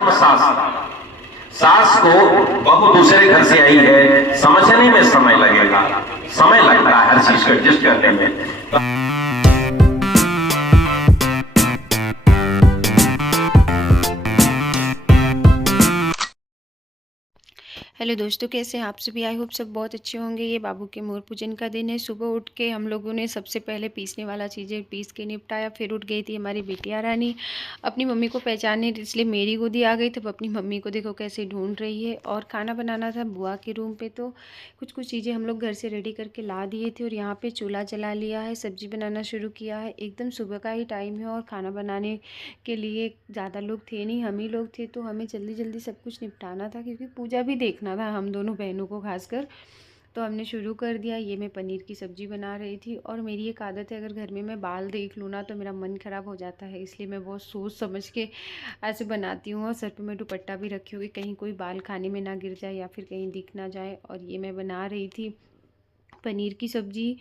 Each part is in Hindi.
सास सास को बहू दूसरे घर से आई है, समझने में समय लगेगा, समय लगता है हर चीज को एडजस्ट करने में। हेलो दोस्तों, कैसे हैं आप सभी। आई होप सब बहुत अच्छे होंगे। ये बाबू के मोर पूजन का दिन है। सुबह उठ के हम लोगों ने सबसे पहले पीसने वाला चीज़ें पीस के निपटाया। फिर उठ गई थी हमारी बिटिया रानी अपनी मम्मी को पहचानने, इसलिए मेरी गोदी आ गई। तब अपनी मम्मी को देखो कैसे ढूंढ रही है। और खाना बनाना था बुआ के रूम पे, तो कुछ कुछ चीज़ें हम लोग घर से रेडी करके ला दिए थे। और यहाँ पर चूल्हा जला लिया है, सब्ज़ी बनाना शुरू किया है। एकदम सुबह का ही टाइम है और खाना बनाने के लिए ज़्यादा लोग थे नहीं, हम ही लोग थे। तो हमें जल्दी जल्दी सब कुछ निपटाना था क्योंकि पूजा भी देखना था हम दोनों बहनों को खासकर। तो हमने शुरू कर दिया। ये मैं पनीर की सब्ज़ी बना रही थी। और मेरी एक आदत है, अगर घर में मैं बाल देख लूँ ना तो मेरा मन ख़राब हो जाता है, इसलिए मैं बहुत सोच समझ के ऐसे बनाती हूँ। और सर पे मैं दुपट्टा भी रखी हुई, कहीं कोई बाल खाने में ना गिर जाए या फिर कहीं दिख ना जाए। और ये मैं बना रही थी पनीर की सब्ज़ी।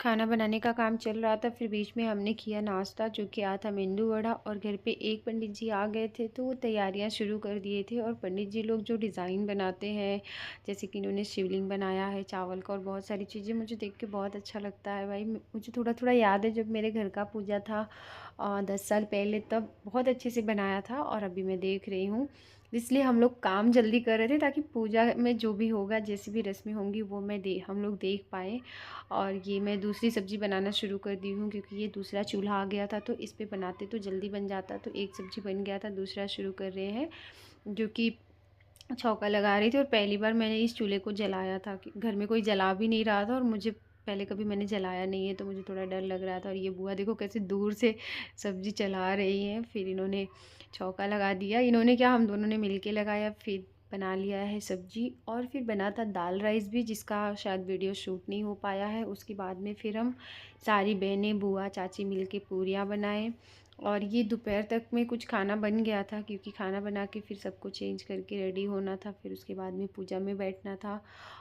खाना बनाने का काम चल रहा था, फिर बीच में हमने किया नाश्ता, जो कि आया था मेंदू वड़ा। और घर पे एक पंडित जी आ गए थे तो वो तैयारियां शुरू कर दिए थे। और पंडित जी लोग जो डिज़ाइन बनाते हैं, जैसे कि इन्होंने शिवलिंग बनाया है चावल का और बहुत सारी चीज़ें, मुझे देख के बहुत अच्छा लगता है भाई। मुझे थोड़ा थोड़ा याद है जब मेरे घर का पूजा था 10 साल पहले, तब बहुत अच्छे से बनाया था। और अभी मैं देख रही हूँ, इसलिए हम लोग काम जल्दी कर रहे थे ताकि पूजा में जो भी होगा, जैसी भी रस्में होंगी, वो हम लोग देख पाएँ। और ये मैं दूसरी सब्ज़ी बनाना शुरू कर दी हूँ क्योंकि ये दूसरा चूल्हा आ गया था, तो इस पे बनाते तो जल्दी बन जाता। तो एक सब्ज़ी बन गया था, दूसरा शुरू कर रहे हैं, जो कि छौंका लगा रही थी। और पहली बार मैंने इस चूल्हे को जलाया था कि घर में कोई जला भी नहीं रहा था, और मुझे पहले कभी मैंने जलाया नहीं है तो मुझे थोड़ा डर लग रहा था। और ये बुआ देखो कैसे दूर से सब्ज़ी चला रही हैं। फिर इन्होंने छौंका लगा दिया, इन्होंने क्या, हम दोनों ने मिल के लगाया। फिर बना लिया है सब्ज़ी। और फिर बना था दाल राइस भी, जिसका शायद वीडियो शूट नहीं हो पाया है। उसके बाद में फिर हम सारी बहनें बुआ चाची मिल के पूरियाँ बनाए। और ये दोपहर तक में कुछ खाना बन गया था क्योंकि खाना बना के फिर सबको चेंज करके रेडी होना था, फिर उसके बाद में पूजा में बैठना था।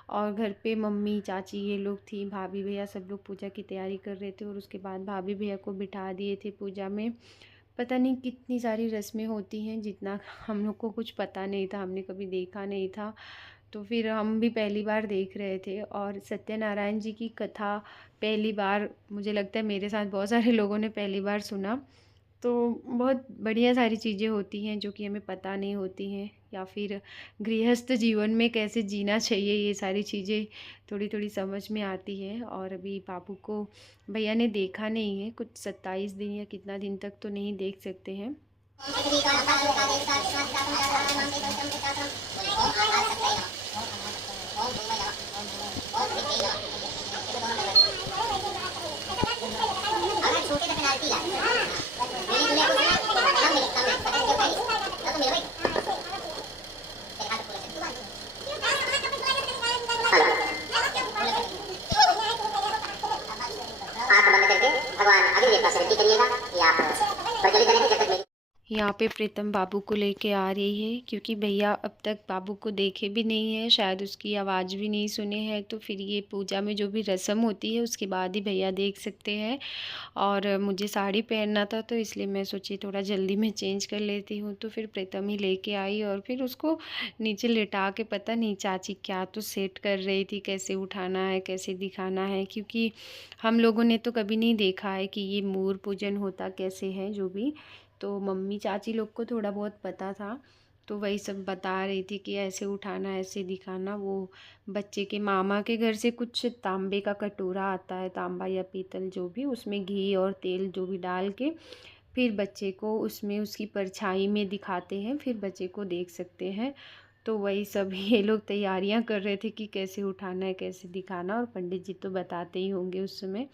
और घर पे मम्मी चाची ये लोग थी, भाभी भैया सब लोग पूजा की तैयारी कर रहे थे। और उसके बाद भाभी भैया को बिठा दिए थे पूजा में। पता नहीं कितनी सारी रस्में होती हैं, जितना हम लोग को कुछ पता नहीं था, हमने कभी देखा नहीं था। तो फिर हम भी पहली बार देख रहे थे। और सत्यनारायण जी की कथा पहली बार, मुझे लगता है मेरे साथ बहुत सारे लोगों ने पहली बार सुना। तो बहुत बढ़िया सारी चीज़ें होती हैं जो कि हमें पता नहीं होती हैं, या फिर गृहस्थ जीवन में कैसे जीना चाहिए, ये सारी चीज़ें थोड़ी थोड़ी समझ में आती हैं। और अभी बाबू को भैया ने देखा नहीं है, कुछ 27 दिन या कितना दिन तक तो नहीं देख सकते हैं। भगवान आगे मेरे पास विनती करिएगा कि आप प्रज्वलित करेंगे जब तक। यहाँ पे प्रीतम बाबू को लेके आ रही है क्योंकि भैया अब तक बाबू को देखे भी नहीं है, शायद उसकी आवाज़ भी नहीं सुने हैं। तो फिर ये पूजा में जो भी रस्म होती है उसके बाद ही भैया देख सकते हैं। और मुझे साड़ी पहनना था तो इसलिए मैं सोची थोड़ा जल्दी में चेंज कर लेती हूँ। तो फिर प्रीतम ही लेके आई और फिर उसको नीचे लेटा के, पता नहीं चाची क्या तो सेट कर रही थी, कैसे उठाना है कैसे दिखाना है, क्योंकि हम लोगों ने तो कभी नहीं देखा है कि ये मोर पूजन होता कैसे है जो भी। तो मम्मी चाची लोग को थोड़ा बहुत पता था, तो वही सब बता रही थी कि ऐसे उठाना ऐसे दिखाना। वो बच्चे के मामा के घर से कुछ तांबे का कटोरा आता है, तांबा या पीतल जो भी, उसमें घी और तेल जो भी डाल के फिर बच्चे को उसमें उसकी परछाई में दिखाते हैं, फिर बच्चे को देख सकते हैं। तो वही सब ये लोग तैयारियां कर रहे थे कि कैसे उठाना है कैसे दिखाना। और पंडित जी तो बताते ही होंगे उस समय।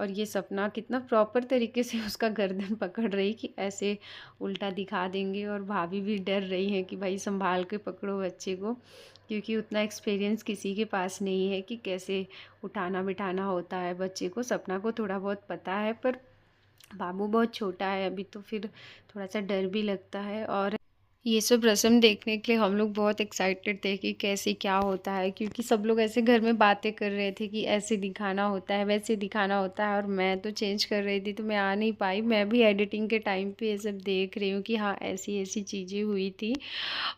और ये सपना कितना प्रॉपर तरीके से उसका गर्दन पकड़ रही कि ऐसे उल्टा दिखा देंगे। और भाभी भी डर रही हैं कि भाई संभाल के पकड़ो बच्चे को, क्योंकि उतना एक्सपीरियंस किसी के पास नहीं है कि कैसे उठाना बिठाना होता है बच्चे को। सपना को थोड़ा बहुत पता है, पर बाबू बहुत छोटा है अभी, तो फिर थोड़ा सा डर भी लगता है। और ये सब रस्म देखने के लिए हम लोग बहुत एक्साइटेड थे कि कैसे क्या होता है, क्योंकि सब लोग ऐसे घर में बातें कर रहे थे कि ऐसे दिखाना होता है, वैसे दिखाना होता है, और मैं तो चेंज कर रही थी तो मैं आ नहीं पाई। मैं भी एडिटिंग के टाइम पे ये सब देख रही हूँ कि हाँ ऐसी ऐसी चीज़ें हुई थी।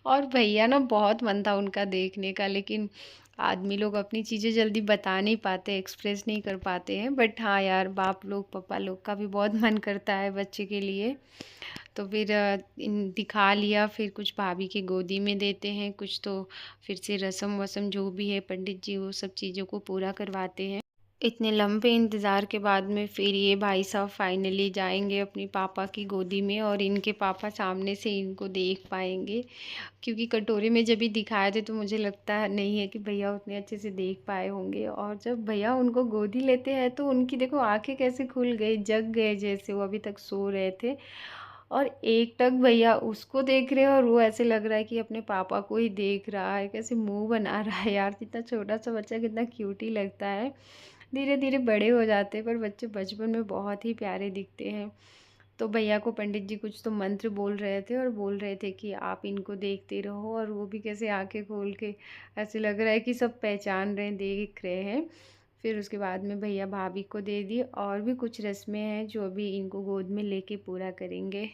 और भैया ना बहुत मन था उनका देखने का, लेकिन आदमी लोग अपनी चीज़ें जल्दी बता नहीं पाते, एक्सप्रेस नहीं कर पाते हैं। बट हाँ यार, बाप लोग पापा लोग का भी बहुत मन करता है बच्चे के लिए। तो फिर दिखा लिया, फिर कुछ भाभी की गोदी में देते हैं, कुछ तो फिर से रस्म वस्म जो भी है पंडित जी वो सब चीज़ों को पूरा करवाते हैं। इतने लंबे इंतज़ार के बाद में फिर ये भाई साहब फाइनली जाएंगे अपनी पापा की गोदी में, और इनके पापा सामने से इनको देख पाएंगे, क्योंकि कटोरे में जब भी दिखाए थे तो मुझे लगता है नहीं है कि भैया उतने अच्छे से देख पाए होंगे। और जब भैया उनको गोदी लेते हैं तो उनकी देखो आंखें कैसे खुल गई, जग गए जैसे वो अभी तक सो रहे थे। और एक टक भैया उसको देख रहे हैं और वो ऐसे लग रहा है कि अपने पापा को ही देख रहा है, कैसे मुंह बना रहा है यार। कितना छोटा सा बच्चा कितना क्यूट ही लगता है। धीरे धीरे बड़े हो जाते हैं पर बच्चे बचपन में बहुत ही प्यारे दिखते हैं। तो भैया को पंडित जी कुछ तो मंत्र बोल रहे थे और बोल रहे थे कि आप इनको देखते रहो, और वो भी कैसे आंखें खोल के ऐसे लग रहा है कि सब पहचान रहे हैं, देख रहे हैं। फिर उसके बाद में भैया भाभी को दे दी, और भी कुछ रस्में हैं जो अभी इनको गोद में लेके पूरा करेंगे।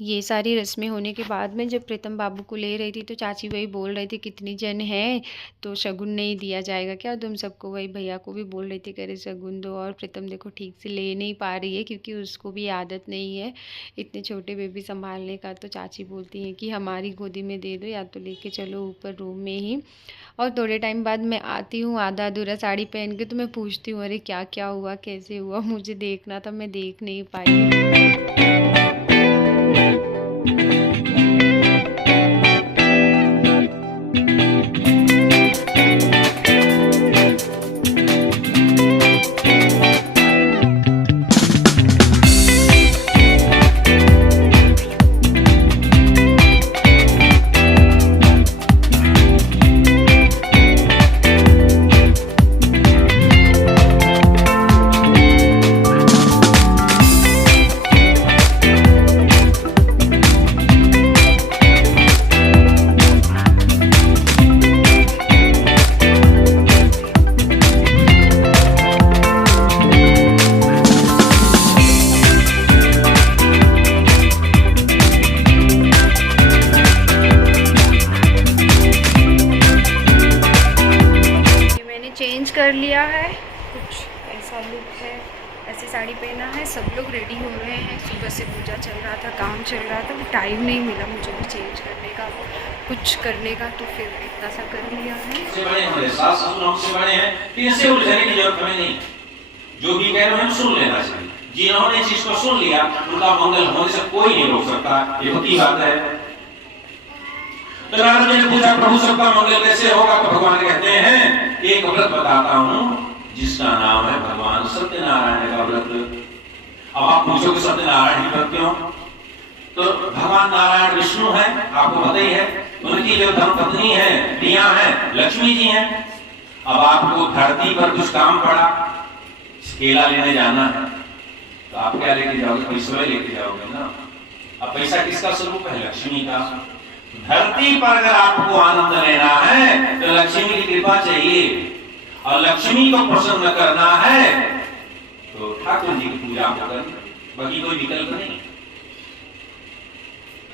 ये सारी रस्में होने के बाद में जब प्रीतम बाबू को ले रही थी तो चाची वही बोल रही थी कितनी जन है तो शगुन नहीं दिया जाएगा क्या तुम सबको। वही भैया को भी बोल रही थी करे शगुन दो, और प्रीतम देखो ठीक से ले नहीं पा रही है क्योंकि उसको भी आदत नहीं है इतने छोटे बेबी संभालने का। तो चाची बोलती हैं कि हमारी गोदी में दे दो या तो लेके चलो ऊपर रूम में ही। और थोड़े टाइम बाद मैं आती हूँ आधा अधूरा साड़ी पहन के, तो मैं पूछती हूँ अरे क्या क्या हुआ, कैसे हुआ, मुझे देखना था मैं देख नहीं पाई। चेंज कर लिया है, कुछ ऐसा लुक है, ऐसी साड़ी पहना है, सब लोग रेडी हो रहे हैं। सुबह से पूजा चल रहा था, काम चल रहा था, टाइम नहीं मिला मुझे भी चेंज करने का, कुछ करने का, तो फिर इतना सा कर लिया है। से बड़े हमारे सास ससुर हमसे बड़े हैं, तो इससे उलझने की जरूरत हमें नहीं। जो भी कह रहे हैं सुन लेना चाहिए। जिन्होंने चीज को सुन लिया उनका मंगल होने से कोई नहीं रोक सकता, ये होती बात है। तो नारद जी ने पूछा प्रभु सबका मंगल कैसे होगा, तो भगवान कहते हैं एक व्रत बताता हूं जिसका नाम है भगवान सत्यनारायण का व्रत। अब आप पूछोगे सत्यनारायण ही व्रत क्यों, तो भगवान नारायण विष्णु है, आपको पता ही है। उनकी जो धर्मपत्नी है प्रिया है लक्ष्मी जी हैं। अब आपको धरती पर कुछ काम पड़ा, केला लेने जाना है, तो आप क्या लेके जाओगे, पैसा लेके जाओगे ना। अब पैसा किसका स्वरूप है, लक्ष्मी का। धरती पर अगर आपको आनंद लेना है तो लक्ष्मी की कृपा चाहिए, और लक्ष्मी को प्रसन्न करना है तो ठाकुर जी की पूजा को करना, बाकी कोई विकल्प नहीं।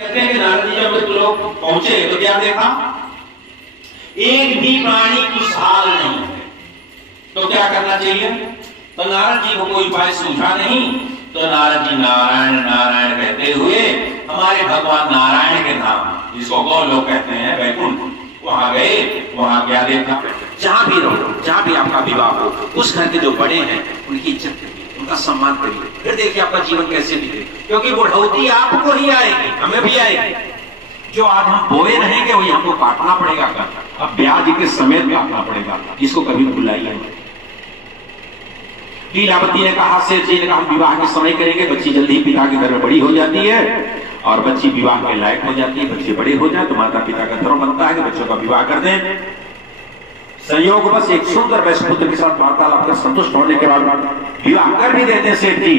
कहते हैं कि नारद जी जब लोग पहुंचे तो क्या देखा, एक भी प्राणी खुशहाल नहीं है। तो क्या करना चाहिए? तो नारद जी को कोई उपाय सूझा नहीं, तो नारद जी नारायण नारायण कहते हुए हमारे भगवान नारायण के धाम, जिसको गौलोक कहते हैं, वैकुंठ, वहां गए। वहां क्या देखा, जहां भी रहो, जहां भी आपका विवाह हो, उस घर के जो बड़े हैं उनकी इज्जत करिए, उनका सम्मान करिए। फिर देखिए आपका जीवन कैसे बीते, क्योंकि बुढ़ौती आपको ही आएगी, हमें भी आएगी। जो आज हम बोए रहेंगे वही हमको काटना पड़ेगा, अब ब्याज के समेत काटना पड़ेगा, जिसको कभी भुलाइए। लीलावती ने कहा, सेठ जी ने कहा, हम विवाह के समय करेंगे। बच्ची जल्दी पिता के घर में बड़ी हो जाती है और बच्ची विवाह के लायक हो जाती है। बच्चे बड़े हो जाए तो माता पिता का धर्म बनता है कि बच्चों का विवाह कर दें। संयोग बस एक सुंदर वैश्य पुत्र के साथ वार्तालाप कर संतुष्ट होने के बाद विवाह कर भी देते सेठ जी,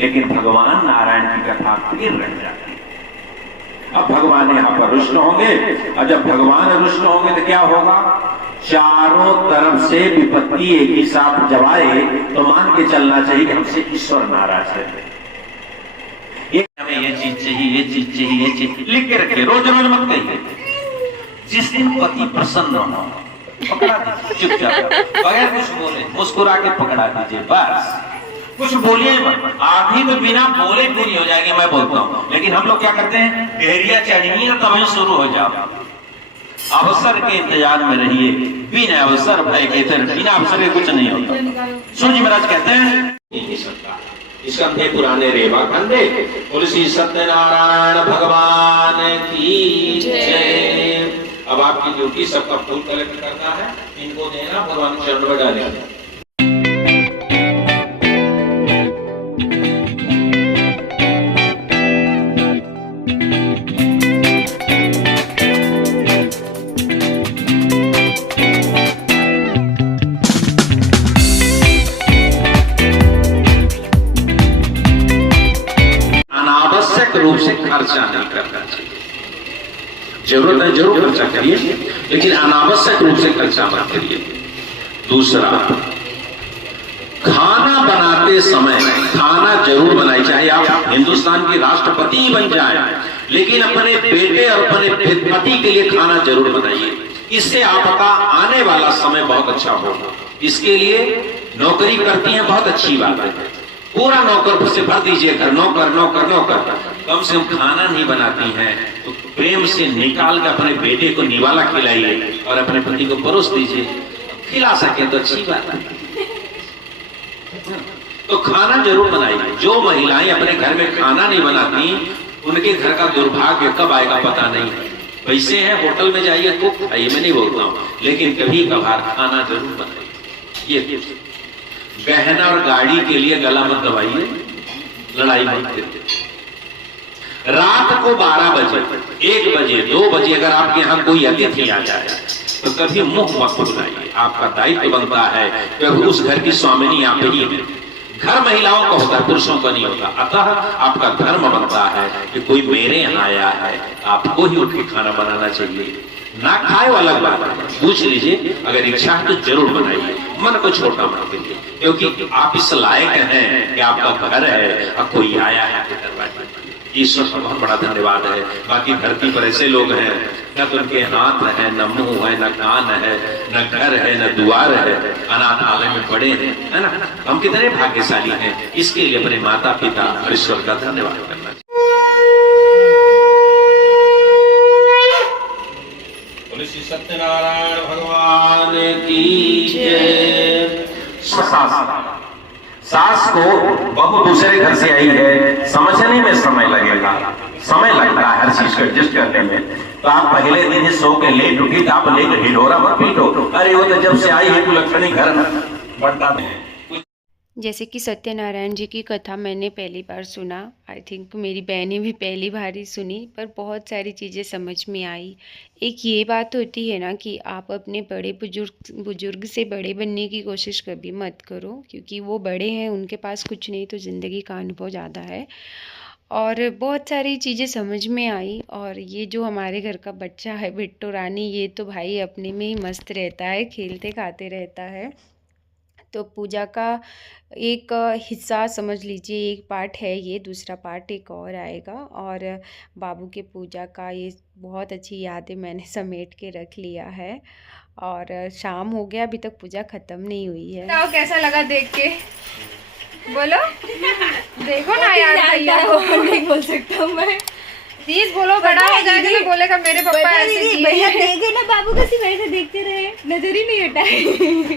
लेकिन भगवान नारायण की कथा फिर रह जाती है। अब भगवान यहाँ पर रुष्ट होंगे, और जब भगवान रुष्ट होंगे तो क्या होगा, चारों तरफ से विपत्ति एक ही साथ जब आए तो मान के चलना चाहिए कि हमसे ईश्वर नाराज है। हमें ये चीज चाहिए, ये चीज चाहिए, ये चीज लिख के रखिए, रोज रोज मत कहिए। जिस दिन पति प्रसन्न हो, पकड़ा दीजिए चुपचाप, बगैर कुछ बोले मुस्कुरा के पकड़ा दीजिए, बस कुछ बोलिए मत। आधी तो बिना बोले पूरी हो जाएगी, मैं बोलता हूँ। लेकिन हम लोग क्या करते हैं, देहरिया चढ़िए तब ही शुरू हो जाओ। अवसर के इंतजार में रहिए, बिना अवसर भय के, बिना अवसर के कुछ नहीं होता। सूर्य जी महाराज कहते हैं, स्कंधे पुराने रेवा कंधे, तुलसी सत्यनारायण भगवान की जय। अब आपकी ड्यूटी सबका फूल कलेक्ट करना है, इनको देना, भगवान के चरण में डालेंगे। रूप से खर्चा नहीं करना चाहिए। जरूरत है जरूर खर्चा करिए, लेकिन अनावश्यक रूप से खर्चा मत करिए। दूसरा, खाना बनाते समय खाना जरूर बनाए, चाहे आप हिंदुस्तान के राष्ट्रपति ही बन जाए, लेकिन अपने बेटे और अपने पति के लिए खाना जरूर बनाइए। इससे आपका आने वाला समय बहुत अच्छा होगा। इसके लिए नौकरी करती हैं, बहुत अच्छी बात है, पूरा नौकर से भर दीजिए घर, नौकर नौकर नौकर। कम से कम खाना नहीं बनाती हैं तो प्रेम से निकाल कर अपने बेटे को निवाला खिलाइए और अपने पति को परोस दीजिए। खिला सके तो अच्छी बात है। तो खाना जरूर बनाइए। जो महिलाएं अपने घर में खाना नहीं बनाती, उनके घर का दुर्भाग्य कब आएगा पता नहीं। पैसे हैं, होटल में जाइए कुक खाइए, मैं नहीं बोलता हूँ, लेकिन कभी कभार खाना जरूर बनाइए। ये गहना और गाड़ी के लिए गला मत दबाइए, लड़ाई मत करिए। रात को 12 बजे, 1 बजे, 2 बजे अगर आपके यहाँ कोई अतिथि आ जाए तो कभी मुंह मत खुलाइए। आपका दायित्व बनता है कि उस घर की स्वामिनी आप ही हैं। घर महिलाओं का होता है, पुरुषों का नहीं होता। अतः आपका धर्म बनता है कि कोई मेरे यहाँ आया है, आपको ही उठ के खाना बनाना चाहिए। ना खाए वाला बात है, पूछ लीजिए, अगर इच्छा है तो जरूर बनाइए। मन को छोटा मत करिए, क्योंकि आप इस लायक हैं कि आपका घर है और कोई आया है आपके दरबार में। ईश्वर का बहुत बड़ा धन्यवाद है। बाकी धरती पर ऐसे लोग हैं, न तो उनके हाथ है, न मुंह है, न कान है, न घर है, न द्वार है, अनाथालय में पड़े हैं, है ना। हम कितने भाग्यशाली हैं। इसके लिए अपने माता पिता और ईश्वर का धन्यवाद करना चाहिए। तुलसी सत्यनारायण भगवान की जय। सास को बहू दूसरे घर से आई है, समझने में समय लगेगा, समय लगता है हर चीज को एडजस्ट करने में। तो आप पहले दिन ही सो के लेट उठी तो आप लेट ढिढोरा मत पीटो, अरे वो तो जब से आई है कुलक्षणी घर बढ़ता है। जैसे कि सत्यनारायण जी की कथा मैंने पहली बार सुना, आई थिंक मेरी बहनें भी पहली बार ही सुनी, पर बहुत सारी चीज़ें समझ में आई। एक ये बात होती है ना कि आप अपने बड़े बुजुर्ग से बड़े बनने की कोशिश कभी मत करो, क्योंकि वो बड़े हैं, उनके पास कुछ नहीं तो ज़िंदगी का अनुभव ज़्यादा है। और बहुत सारी चीज़ें समझ में आई। और ये जो हमारे घर का बच्चा है बिट्टू रानी, ये तो भाई अपने में ही मस्त रहता है, खेलते खाते रहता है। तो पूजा का एक हिस्सा समझ लीजिए, एक पार्ट है ये, दूसरा पार्ट एक और आएगा। और बाबू के पूजा का ये बहुत अच्छी यादें मैंने समेट के रख लिया है। और शाम हो गया, अभी तक पूजा ख़त्म नहीं हुई है। बताओ कैसा लगा देख के, बोलो। देखो ना यार, भैया को नहीं बोल सकता मैं, प्लीज बोलो, बड़ा हो जाएगा तो बोलेगा मेरे पापा ऐसे किए। भैया देखे ना बाबू कैसे वैसे देखते रहे, नजर ही नहीं हटाए।